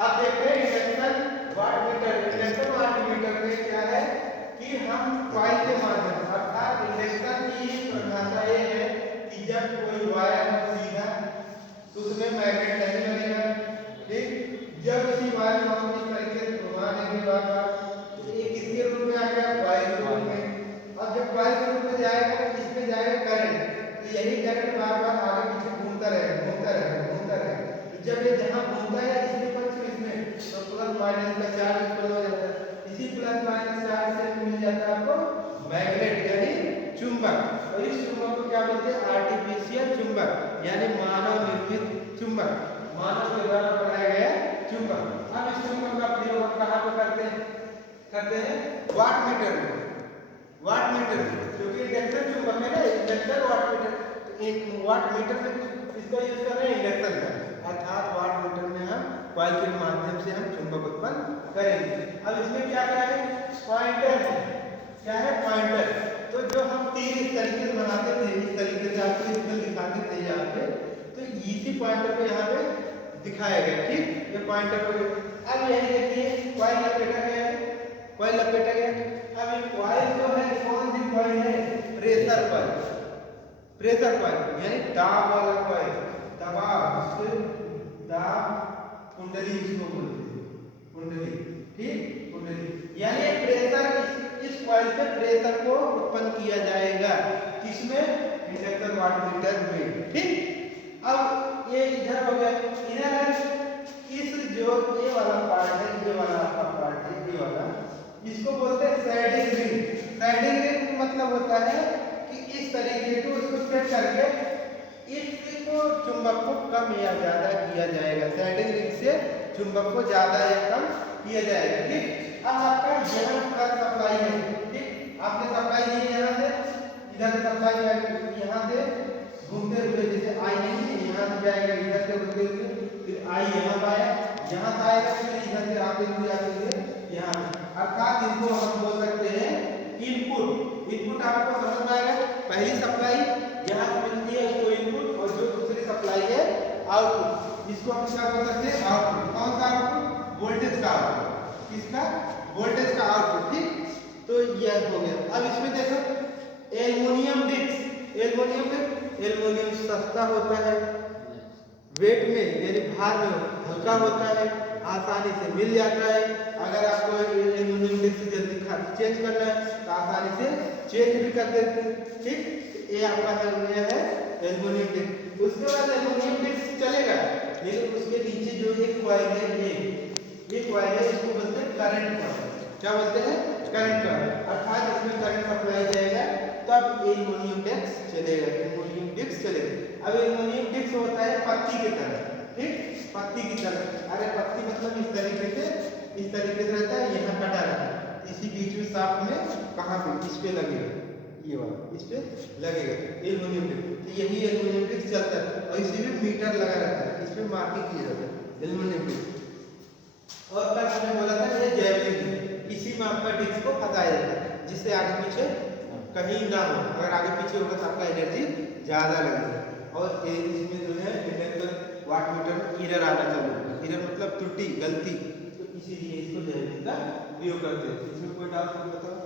अब देखते हैं induction watt meter. Induction watt meter में क्या है कि हम कॉइल के माध्यम अर्थात इंडक्शन की परिभाषा ये है कि जब कोई वायर हो सीधा तो उसमें मैग्नेट नहीं बनेगा। ठीक, जब इसी वायर को हम इस तरीके से घुमा देंगे बार-बार तो ये किसके रूप में आ गया, कॉइल के रूप में। अब जब कॉइल के रूप में जाएगा तो इसमें जाएगा करंट, तो यही करंट बार-बार आगे पीछे घूमता रहेगा घूमता रहेगा घूमता रहेगा। तो जब ये जहां घूमता है इसमें पक्ष इसमें तो प्लस माइनस का चार्ज उत्पन्न हो जाता है। इसी प्लस माइनस चार्ज से मिल जाता है आपको मैग्नेट यानी चुंबक। और इस चुंबक को क्या बोलते हैं, आर्टिफिशियल चुंबक यानी मानव निर्मित चुंबक, मानव के द्वारा बनाया गया चुंबक। अब इस चुंबक का प्रयोग हम कहां पर करते हैं वाट मीटर में। वाट मीटर क्योंकि इंडक्शन चुंबक है ना, इंडक्शन वाट मीटर, तो एक वाट मीटर में इसका यूज कर रहे हैं इंडक्शन का, अर्थात वाट मीटर में हम कॉइल के माध्यम से हम चुंबक उत्पन्न करेंगे। अब इसमें क्या क्या है, पॉइंटर है, क्या है पॉइंटर। तो जो हम तीर इस तरीके से बनाते थे, इस तरीके से आपको इसमें दिखाते थे यहाँ पे, तो इसी पॉइंटर को यहाँ पे दिखाया गया। ठीक, ये पॉइंटर को अब यही देखिए कॉइल लपेटा गया है, कॉइल लपेटा गया। अब ये कॉइल जो है कौन सी कॉइल है, प्रेशर कॉइल, प्रेशर कॉइल यानी दाब वाला कॉइल, दबाव दाब कुंडली इसको बोलते हैं, कुंडली। ठीक, कुंडली यानी प्रेशर इस कॉइल से प्रेशर को उत्पन्न किया जाएगा, किसमें, इंडक्शन वाट मीटर में। ठीक, अब ये इधर हो गया, इधर है इस जो ये वाला पार्ट है, ये वाला आपका पार्ट है, ये वाला, इसको बोलते हैं सैडिंग रिंग। सैडिंग रिंग मतलब होता है कि इस तरीके को इसको सेट करके इसको चुंबक को कम या ज्यादा किया जाएगा, सैडिंग रिंग से चुंबक को ज्यादा या कम किया जाएगा। ठीक, अब आपका यहाँ पर सप्लाई है, ठीक, आपने सप्लाई दी यहाँ से, इधर से सप्लाई यहाँ से घूमते हुए जैसे आई नहीं, यहाँ से जाएगा इधर से घूमते हुए, फिर आई यहाँ पर आया, यहाँ से आएगा, फिर इधर से आते हुए यहाँ, अर्थात इनको हम बोल सकते हैं इनपुट। इनपुट आपको समझ में आएगा, पहली सप्लाई यहाँ से मिलती है इसको इनपुट, और जो दूसरी सप्लाई है आउटपुट, इसको हम क्या बोल सकते हैं आउटपुट। कौन सा आउटपुट, वोल्टेज का आउटपुट, किसका, वोल्टेज का आउटपुट। ठीक, तो यह हो गया। अब इसमें देखो एल्युमिनियम डिस्क, एल्युमिनियम सस्ता होता है, वेट में यानी भार में हल्का होता है, आसानी से मिल जाता है। अगर आपको एल्युमिनियम डिस्क जल्दी चेंज करना है तो आसानी से चेंज भी कर देते हैं। ठीक, ये आपका है एल्युमिनियम डिस्क। उसके बाद एल्युमिनियम डिस्क चलेगा, लेकिन उसके नीचे जो एक कॉइल है, ये कॉइल है, इसको बोलते हैं करंट कॉइल। क्या बोलते हैं, करंट कॉइल, अर्थात इसमें करंट सप्लाई जाएगा तब एल्युमिनियम डिस्क चलेगा, एल्युमिनियम डिस्क चलेगा। अब एल्युमिनियम डिस्क होता है पत्ती की तरह। ठीक, पत्ती की तरह, अरे पत्ती मतलब इस तरीके से रहता है, यहाँ कटा रहता है, इसी बीच में साफ में कहाँ पे, इस पे लगेगा, ये वाला इस पे लगेगा एल्युमिनियम डिस्क। तो यही एल्युमिनियम डिस्क चलता है, और इसी में मीटर लगा रहता है, इस पे मार्किंग किया जाता है एल्युमिनियम डिस्क। और कल हमने बोला था ये जैवलिन, इसी में आपका डिस्क को फंसाया जाता है, जिससे आगे पीछे कहीं ना हो, अगर आगे पीछे होगा तो आपका एनर्जी ज्यादा लगेगा। और इसमें जो है इंडक्शन वाट मीटर में एरर आना चालू होगा, एरर मतलब त्रुटि, गलती, तो इसीलिए इसको जैवलिन का प्रयोग करते हैं। इसमें कोई डाउट नहीं, बताओ।